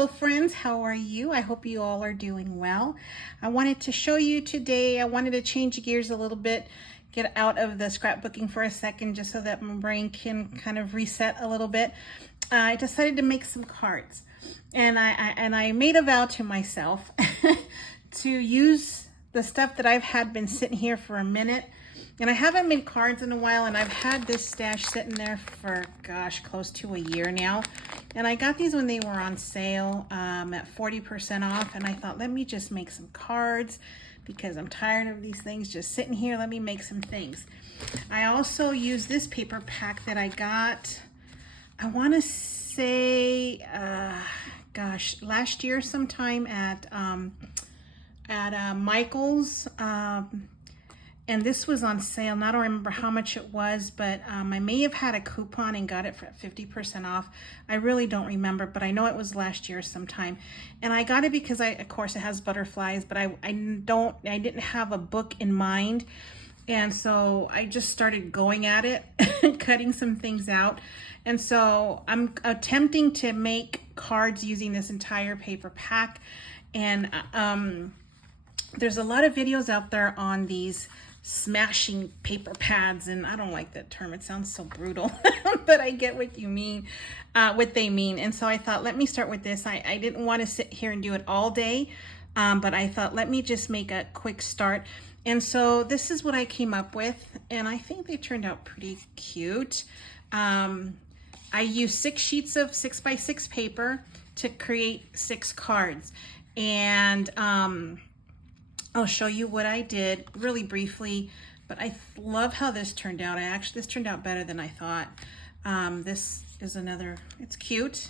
Hello friends, how are you? I hope you all are doing well. I wanted to show you today, I wanted to change gears a little bit, get out of the scrapbooking for a second just so that my brain can kind of reset a little bit. I decided to make some cards, and I made a vow to myself to use the stuff that I've had been sitting here for a minute. And I haven't made cards in a while, and I've had this stash sitting there for, gosh, close to a year now. And I got these when they were on sale at 40% off, and I thought, let me just make some cards because I'm tired of these things just sitting here. Let me make some things. I also use this paper pack that I got, I want to say, gosh, last year sometime at Michael's. And this was on sale, and I don't remember how much it was, but I may have had a coupon and got it for 50% off. I really don't remember, but I know it was last year sometime. And I got it because of course, it has butterflies, but I didn't have a book in mind. And so I just started going at it, cutting some things out. And so I'm attempting to make cards using this entire paper pack. And there's a lot of videos out there on these smashing paper pads, and I don't like that term. It sounds so brutal, but I get what you mean, what they mean. And so I thought, let me start with this. I didn't want to sit here and do it all day, but I thought, let me just make a quick start. And so this is what I came up with, and I think they turned out pretty cute. I used 6 sheets of 6x6 paper to create 6 cards, and I'll show you what I did really briefly, but I love how this turned out. This turned out better than I thought. This is another, it's cute.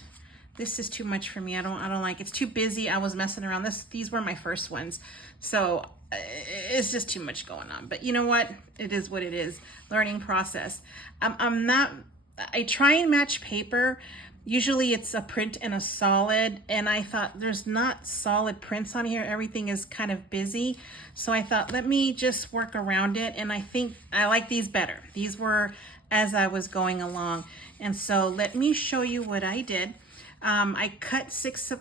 This is too much for me. I don't like, it's too busy. I was messing around. These were my first ones. So it's just too much going on, but you know what? It is what it is. Learning process. I try and match paper. Usually it's a print and a solid, and I thought there's not solid prints on here. Everything is kind of busy. So I thought, let me just work around it. And I think I like these better. These were as I was going along. And so let me show you what I did. I cut 6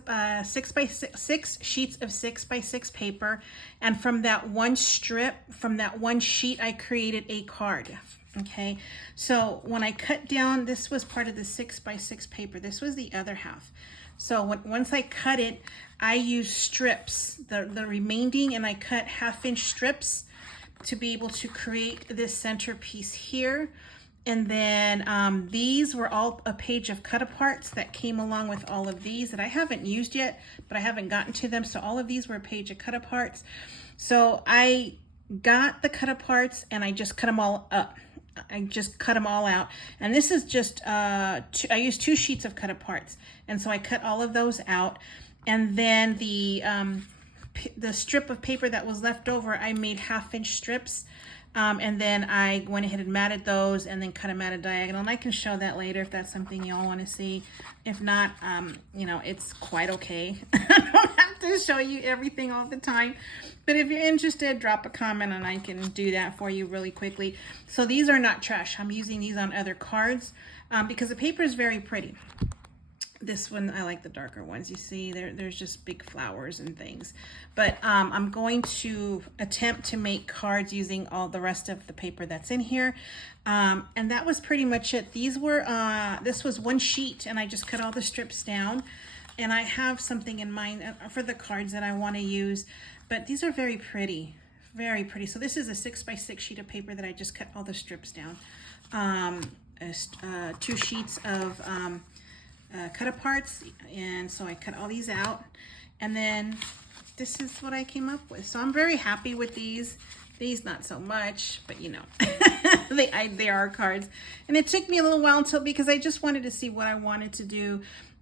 sheets of 6x6 paper. And from that one strip, from that one sheet, I created a card. Okay, so when I cut down, this was part of the 6x6 paper. This was the other half. So once I cut it, I used strips, the remaining, and I cut 1/2-inch strips to be able to create this centerpiece here. And then these were all a page of cut-aparts that came along with all of these that I haven't used yet, but I haven't gotten to them. So all of these were a page of cut-aparts. So I got the cut-aparts and I just cut them all up. I just cut them all out, and this is just I used 2 sheets of cut aparts, and so I cut all of those out. And then the strip of paper that was left over, I made 1/2-inch strips, and then I went ahead and matted those and then cut them at a diagonal. And I can show that later if that's something y'all want to see. If not, you know, it's quite okay. I don't have to show you everything all the time, but if you're interested, drop a comment and I can do that for you really quickly. So these are not trash. I'm using these on other cards because the paper is very pretty. This one, I like the darker ones. You see, there's just big flowers and things. But I'm going to attempt to make cards using all the rest of the paper that's in here. And that was pretty much it. These were, this was 1 sheet, and I just cut all the strips down. And I have something in mind for the cards that I want to use. But these are very pretty, very pretty. So this is a 6x6 sheet of paper that I just cut all the strips down. 2 sheets of cut aparts, and so I cut all these out, and then this is what I came up with. So I'm very happy with these not so much, but you know, they are cards. And it took me a little while because I just wanted to see what I wanted to do.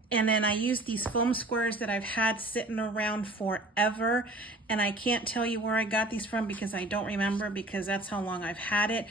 And then I used these foam squares that I've had sitting around forever, and I can't tell you where I got these from because I don't remember, because that's how long I've had it.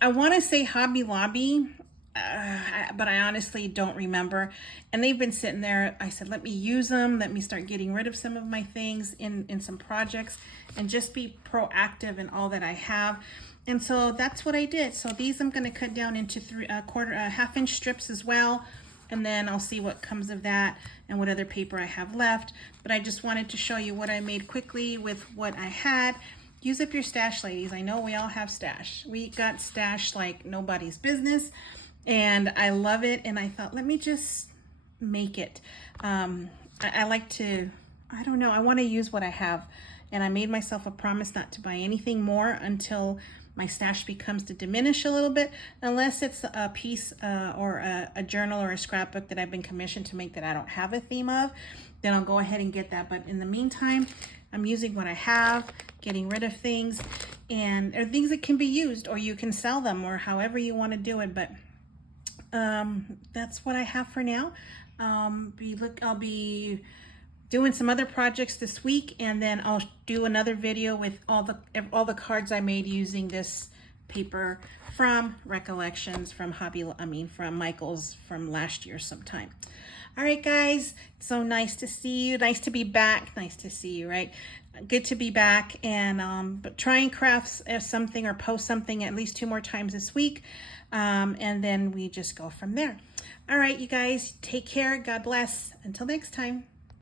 I want to say Hobby Lobby, but I honestly don't remember. And they've been sitting there. I said, let me use them. Let me start getting rid of some of my things in some projects and just be proactive in all that I have. And so that's what I did. So these I'm going to cut down into 1/2-inch strips as well. and then I'll see what comes of that and what other paper I have left. But I just wanted to show you what I made quickly with what I had. Use up your stash, ladies. I know we all have stash. We got stash like nobody's business, and I love it. And I thought, let me just make it. I like to, I don't know, I want to use what I have. And I made myself a promise not to buy anything more until my stash becomes to diminish a little bit, unless it's a piece or a journal or a scrapbook that I've been commissioned to make that I don't have a theme of, then I'll go ahead and get that. But in the meantime, I'm using what I have, getting rid of things, and there are things that can be used, or you can sell them, or however you want to do it. But that's what I have for now. I'll be doing some other projects this week, and then I'll do another video with all the cards I made using this paper from Recollections from from Michael's from last year sometime. All right, guys, so nice to see you. Nice to be back. Nice to see you, right? Good to be back. And but try and craft something or post something at least 2 more times this week, and then we just go from there. All right, you guys, take care. God bless. Until next time.